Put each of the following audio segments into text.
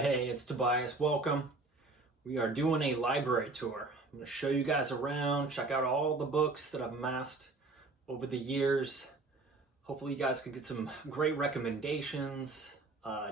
Hey, it's Tobias. Welcome. We are doing a library tour. I'm going to show you guys around, check out all the books that I've amassed over the years. Hopefully you guys can get some great recommendations,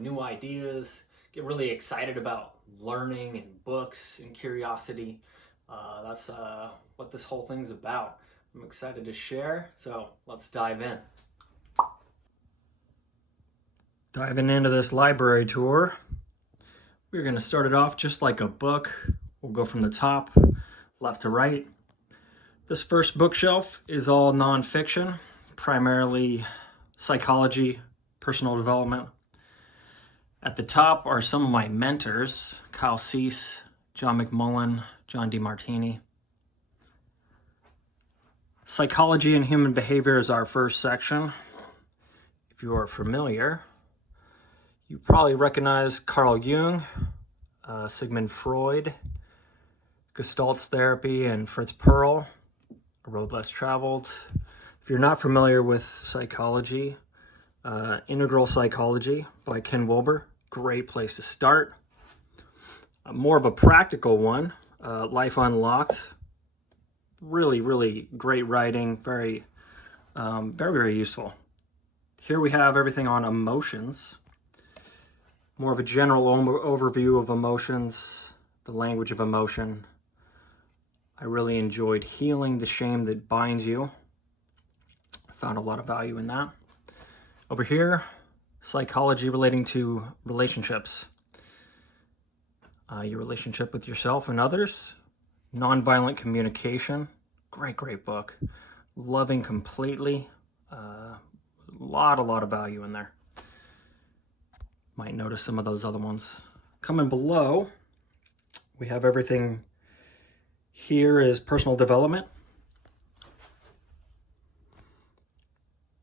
new ideas, get really excited about learning and books and curiosity. That's what this whole thing's about. I'm excited to share, so let's dive in. Diving into this library tour, we're going to start it off just like a book. We'll go from the top, left to right. This first bookshelf is all nonfiction, primarily psychology, personal development. At the top are some of my mentors, Kyle Cease, John McMullen, John DeMartini. Psychology and human behavior is our first section. If you are familiar, you probably recognize Carl Jung, Sigmund Freud, Gestalt therapy, and Fritz Perls, A Road Less Traveled. If you're not familiar with psychology, Integral Psychology by Ken Wilber, great place to start. More of a practical one, Life Unlocked, really great writing, very useful. Here we have everything on emotions, more of a general overview of emotions, the language of emotion. I really enjoyed Healing the Shame That Binds You. Found a lot of value in that. Over here, psychology relating to relationships. Your relationship with yourself and others. Nonviolent communication. Great book. Loving Completely. A lot of value in there. Might notice some of those other ones. Coming below, we have everything. Here is personal development.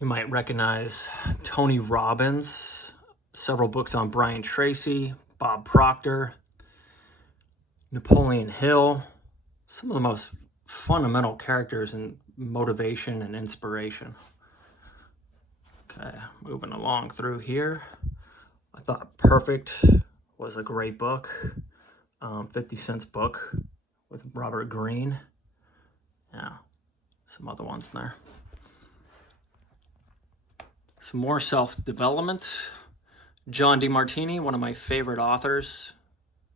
You might recognize Tony Robbins, several books on Brian Tracy, Bob Proctor, Napoleon Hill, some of the most fundamental characters in motivation and inspiration. Okay, moving along through here. I thought Perfect was a great book, 50 Cent's book with Robert Greene. Yeah, some other ones in there. Some more self-development. John DeMartini, one of my favorite authors,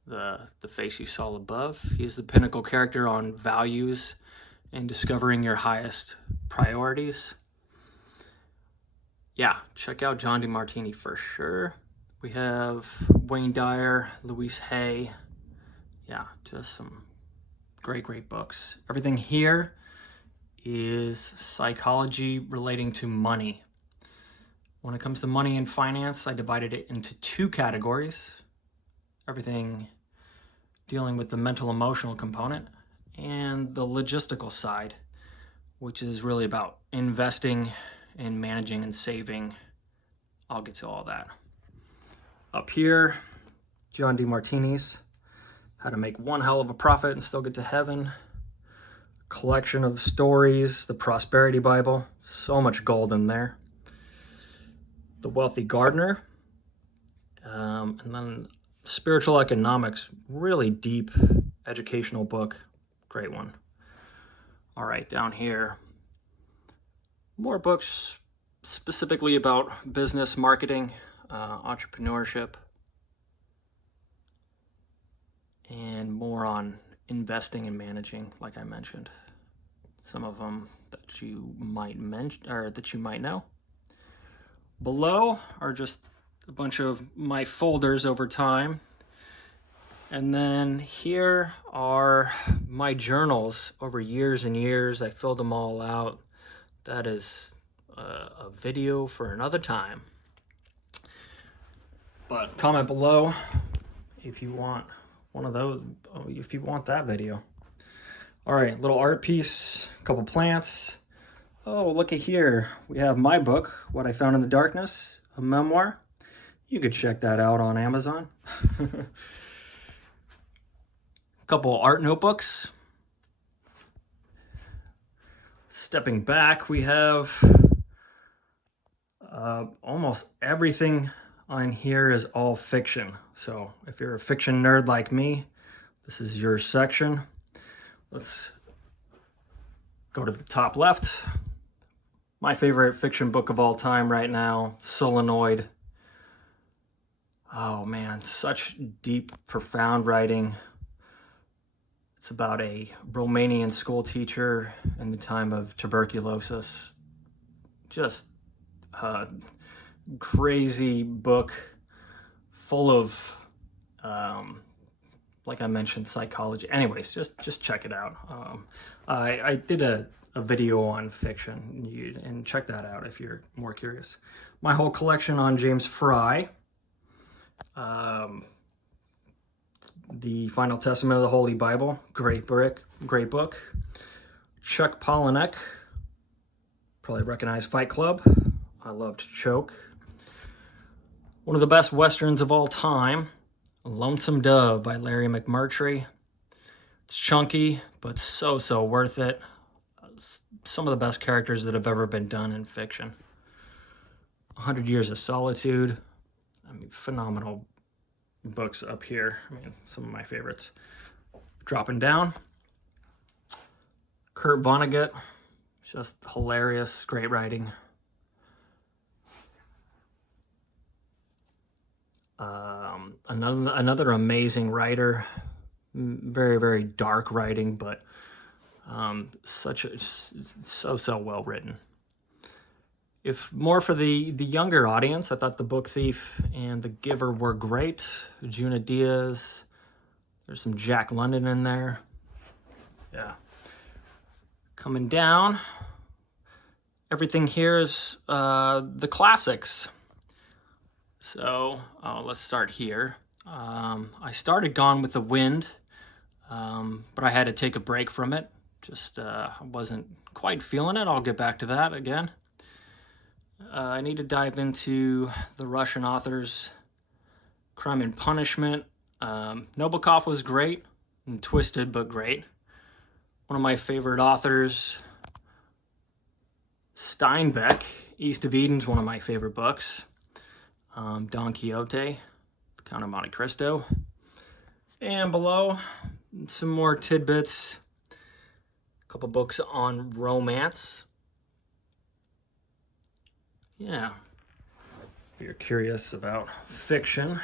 the Face You Saw Above. He's the pinnacle character on values and discovering your highest priorities. Yeah, check out John DeMartini for sure. We have Wayne Dyer, Louise Hay. Yeah, just some great books. Everything here is psychology relating to money. When it comes to money and finance, I divided it into two categories. Everything dealing with the mental emotional component and the logistical side, which is really about investing and managing and saving. I'll get to all that. Up here, John DeMartini's How to Make One Hell of a Profit and Still Get to Heaven. Collection of stories, the Prosperity Bible, so much gold in there. The Wealthy Gardener, and then Spiritual Economics, really deep educational book, great one. All right, down here, more books specifically about business, marketing, entrepreneurship, and more on investing and managing, like I mentioned. Some of them that you might mention or that you might know. Below are just a bunch of my folders over time. And then here are my journals over years and years. I filled them all out. That is a video for another time. But comment below if you want one of those, if you want that video. All right, little art piece, a couple plants. Oh, looky here. We have my book, What I Found in the Darkness, a memoir. You could check that out on Amazon. A couple art notebooks. Stepping back, we have almost everything on here is all fiction. So if you're a fiction nerd like me, this is your section. Let's go to the top left. My favorite fiction book of all time right now, Solenoid. Oh man, such deep, profound writing. It's about a Romanian school teacher in the time of tuberculosis. Just a crazy book full of, like I mentioned, psychology. Anyways, just check it out. I did a video on fiction, and check that out if you're more curious. My whole collection on James Fry. The Final Testament of the Holy Bible, great book. Chuck Palahniuk, probably recognize Fight Club. I loved Choke. One of the best westerns of all time, Lonesome Dove by Larry McMurtry. It's chunky, but so worth it. Some of the best characters that have ever been done in fiction. 100 Years of Solitude. I mean, phenomenal books up here. I mean, some of my favorites. Dropping down, Kurt Vonnegut, just hilarious, great writing. Another amazing writer, very dark writing, but so well written. If more for the younger audience, I thought The Book Thief and The Giver were great. Junot Diaz, there's some Jack London in there. Yeah. Coming down, everything here is the classics. So let's start here. I started Gone with the Wind, but I had to take a break from it. Just wasn't quite feeling it. I'll get back to that again. I need to dive into the Russian authors, Crime and Punishment. Nabokov was great and twisted, but great. One of my favorite authors, Steinbeck. East of Eden's one of my favorite books. Don Quixote, Count of Monte Cristo. And below, some more tidbits. A couple books on romance. Yeah, if you're curious about fiction.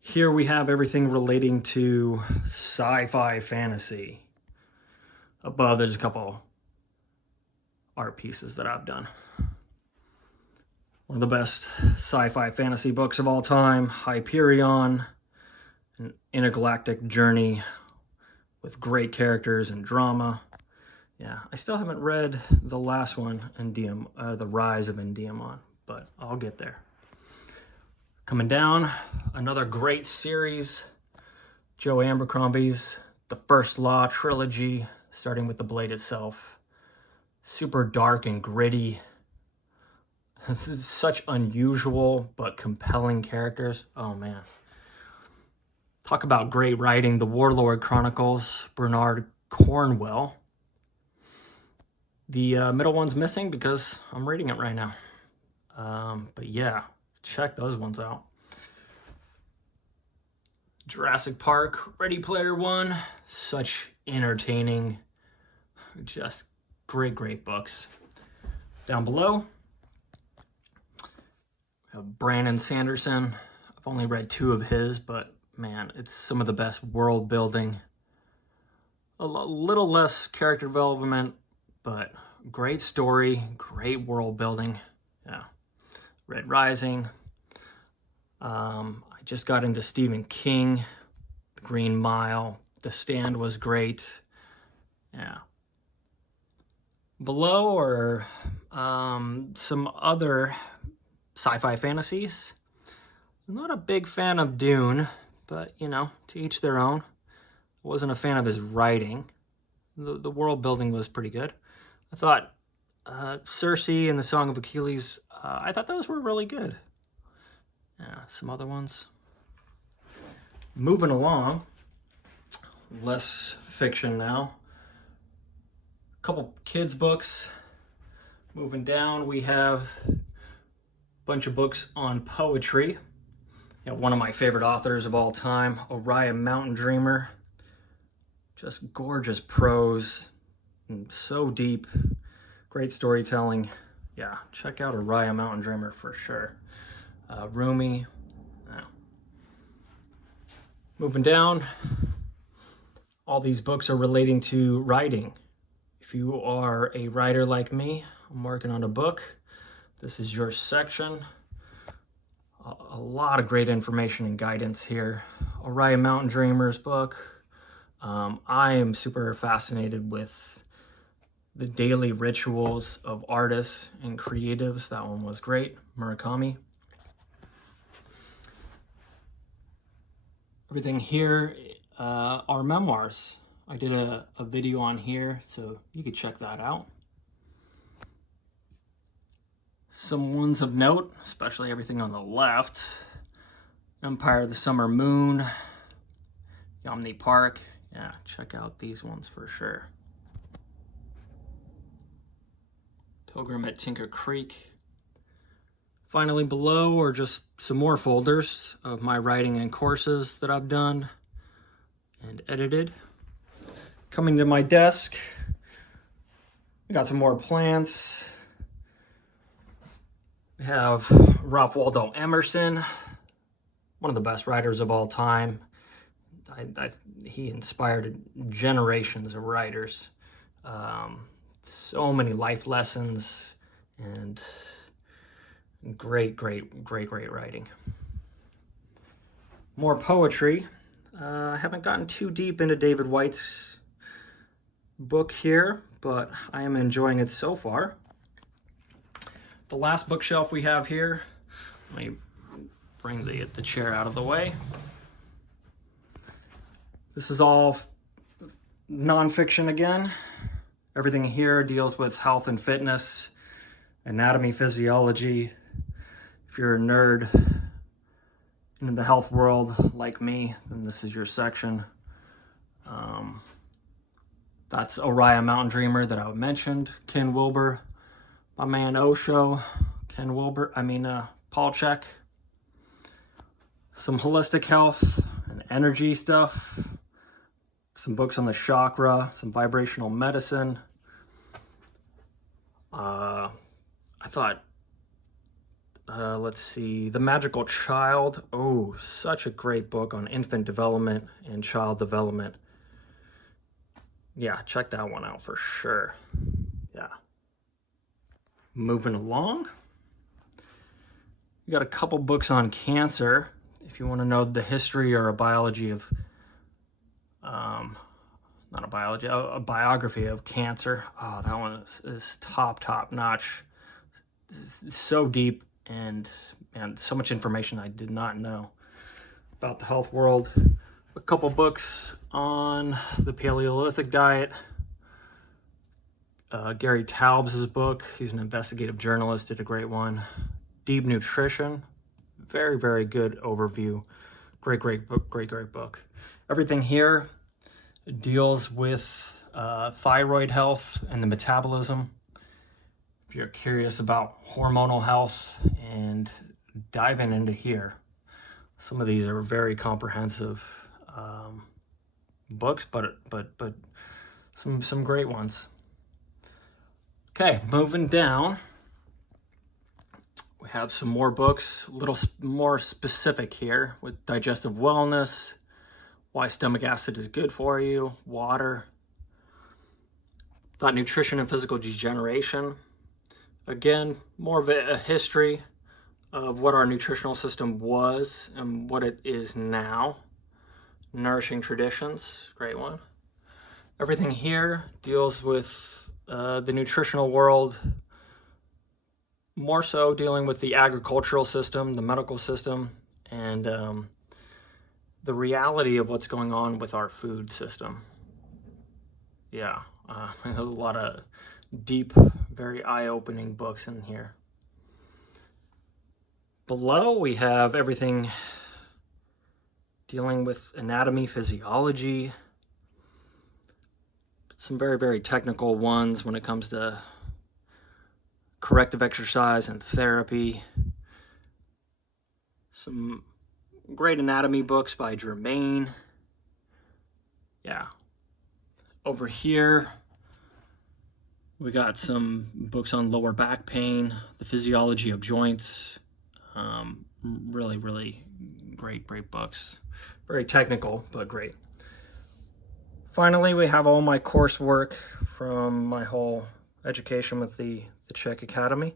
Here we have everything relating to sci-fi fantasy. Above, there's a couple art pieces that I've done. One of the best sci-fi fantasy books of all time, Hyperion, an intergalactic journey with great characters and drama. Yeah, I still haven't read the last one, The Rise of Endymion, but I'll get there. Coming down, another great series, Joe Abercrombie's The First Law trilogy, starting with The Blade itself. Super dark and gritty. Such unusual but compelling characters. Oh man. Talk about great writing. The Warlord Chronicles, Bernard Cornwell. The middle one's missing because I'm reading it right now. But yeah, check those ones out. Jurassic Park, Ready Player One, such entertaining, just great books. Down below, we have Brandon Sanderson. I've only read 2 of his, but man, it's some of the best world building. A little less character development, but great story, great world building. Yeah. Red Rising. I just got into Stephen King, The Green Mile. The Stand was great. Yeah. Below are some other sci-fi fantasies. I'm not a big fan of Dune, but you know, to each their own. I wasn't a fan of his writing. The world building was pretty good. I thought Circe and the Song of Achilles, I thought those were really good. Yeah, some other ones. Moving along, less fiction now. A couple kids books. Moving down, we have a bunch of books on poetry. One of my favorite authors of all time, Oriah Mountain Dreamer. Just gorgeous prose, and so deep, great storytelling. Yeah, check out Oriah Mountain Dreamer for sure. Rumi. Moving down, all these books are relating to writing. If you are a writer like me, I'm working on a book. This is your section. A lot of great information and guidance here. Oriah Mountain Dreamer's book. I am super fascinated with the daily rituals of artists and creatives. That one was great. Murakami. Everything here are memoirs. I did a video on here, so you could check that out. Some ones of note, especially everything on the left. Empire of the Summer Moon, Yomni Park. Yeah, check out these ones for sure. Pilgrim at Tinker Creek. Finally below are just some more folders of my writing and courses that I've done and edited. Coming to my desk, we got some more plants. We have Ralph Waldo Emerson, one of the best writers of all time. He inspired generations of writers. So many life lessons and great writing. More poetry. I haven't gotten too deep into David Whyte's book here, but I am enjoying it so far. The last bookshelf we have here, let me bring the chair out of the way. This is all nonfiction again. Everything here deals with health and fitness, anatomy, physiology. If you're a nerd in the health world like me, then this is your section. That's Oriah Mountain Dreamer that I mentioned. Ken Wilber, my man Osho, Paul Chek. Some holistic health and energy stuff. Some books on the chakra, some vibrational medicine. I thought, let's see, The Magical Child. Oh, such a great book on infant development and child development. Yeah, check that one out for sure. Yeah. Moving along. We got a couple books on cancer. If you want to know the history or a biology of, not a biology, a biography of cancer. Oh, that one is top notch. It's so deep and so much information I did not know about the health world. A couple books on the Paleolithic diet. Gary Taubes' book. He's an investigative journalist, did a great one. Deep Nutrition. Very good overview. Great book. Everything here deals with thyroid health and the metabolism. If you're curious about hormonal health and diving into here, some of these are very comprehensive books, but some great ones. Okay, moving down, we have some more books, a little more specific here with digestive wellness, why stomach acid is good for you, water, thought nutrition and physical degeneration. Again, more of a history of what our nutritional system was and what it is now. Nourishing Traditions, great one. Everything here deals with the nutritional world, more so dealing with the agricultural system, the medical system, and the reality of what's going on with our food system. Yeah, a lot of deep, very eye-opening books in here. Below we have everything dealing with anatomy, physiology, some very technical ones when it comes to corrective exercise and therapy, Some great anatomy books by Germain. Yeah. Over here, we got some books on lower back pain, the physiology of joints. Really, really great books. Very technical, but great. Finally, we have all my coursework from my whole education with the Czech Academy.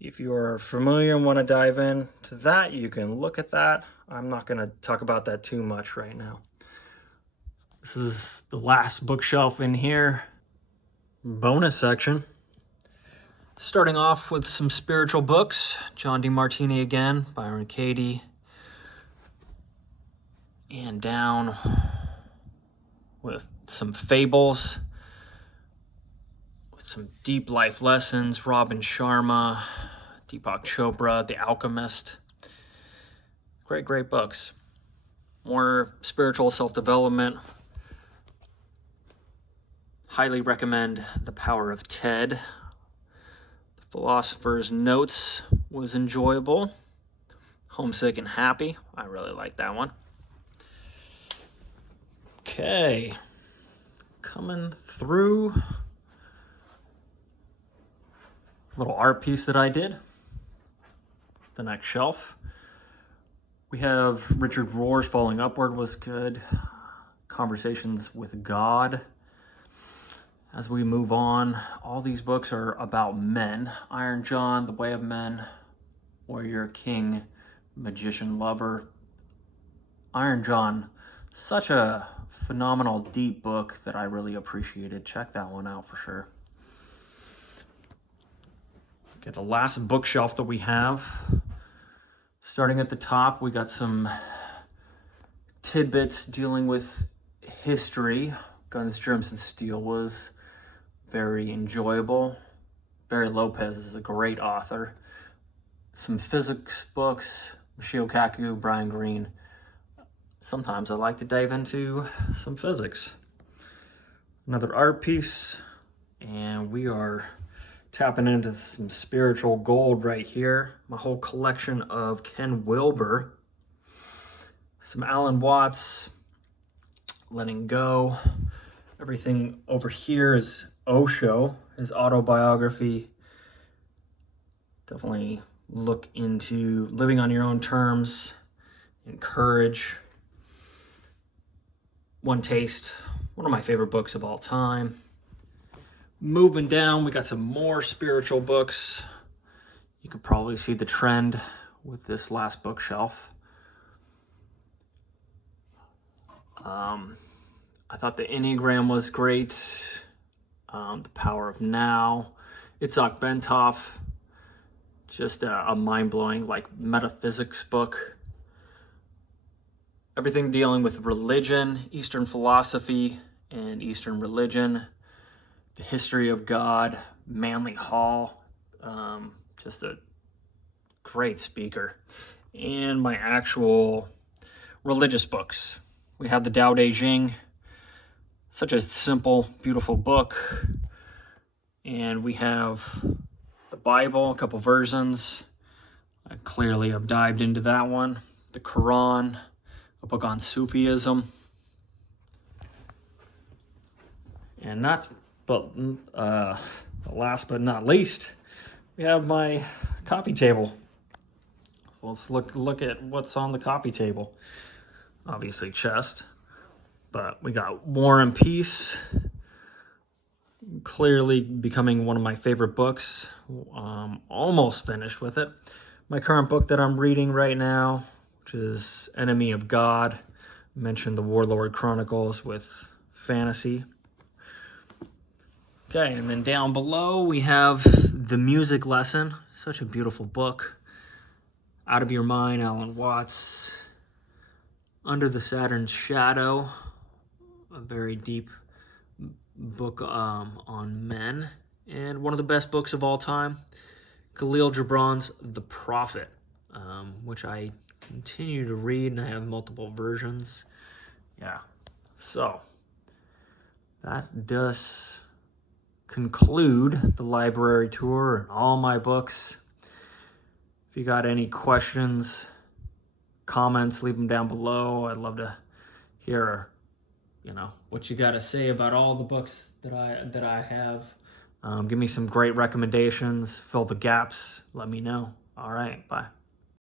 If you are familiar and want to dive into that, you can look at that. I'm not going to talk about that too much right now. This is the last bookshelf in here. Bonus section. Starting off with some spiritual books. John DeMartini again, Byron Katie. And down with some fables, with some deep life lessons. Robin Sharma, Deepak Chopra, The Alchemist. Great books. More spiritual self-development. Highly recommend The Power of Ted. The Philosopher's Notes was enjoyable. Homesick and Happy. I really like that one. Okay. Coming through. Little art piece that I did. The next shelf. We have Richard Rohr's Falling Upward was good. Conversations with God. As we move on, all these books are about men. Iron John, The Way of Men, Warrior King, Magician Lover. Iron John, such a phenomenal, deep book that I really appreciated. Check that one out for sure. Okay, the last bookshelf that we have. Starting at the top, we got some tidbits dealing with history. Guns, Germs, and Steel was very enjoyable. Barry Lopez is a great author. Some physics books, Michio Kaku, Brian Greene. Sometimes I like to dive into some physics. Another art piece, and we are tapping into some spiritual gold right here. My whole collection of Ken Wilber. Some Alan Watts, Letting Go. Everything over here is Osho, his autobiography. Definitely look into Living on Your Own Terms and Courage. One Taste, one of my favorite books of all time. Moving down, we got some more spiritual books. You could probably see the trend with this last bookshelf. I thought the Enneagram was great. The Power of Now. Itzhak Bentov. Just a mind-blowing like metaphysics book. Everything dealing with religion, Eastern philosophy and Eastern religion. The History of God, Manly Hall. Just a great speaker. And my actual religious books. We have the Tao Te Ching. Such a simple, beautiful book. And we have the Bible, a couple versions. I clearly have dived into that one. The Quran, a book on Sufism. And last but not least, we have my coffee table. So let's look at what's on the coffee table. Obviously chest, but we got War and Peace, clearly becoming one of my favorite books. Almost finished with it. My current book that I'm reading right now, which is Enemy of God. I mentioned the Warlord Chronicles with fantasy. Okay, and then down below we have The Music Lesson. Such a beautiful book. Out of Your Mind, Alan Watts. Under the Saturn's Shadow, a very deep book on men, and one of the best books of all time, Khalil Gibran's The Prophet, which I continue to read, and I have multiple versions. Yeah, so that does conclude the library tour and all my books. If you got any questions, comments, leave them down below. I'd love to hear, you know, what you got to say about all the books that I have. Give me some great recommendations, fill the gaps, let me know. All right, bye.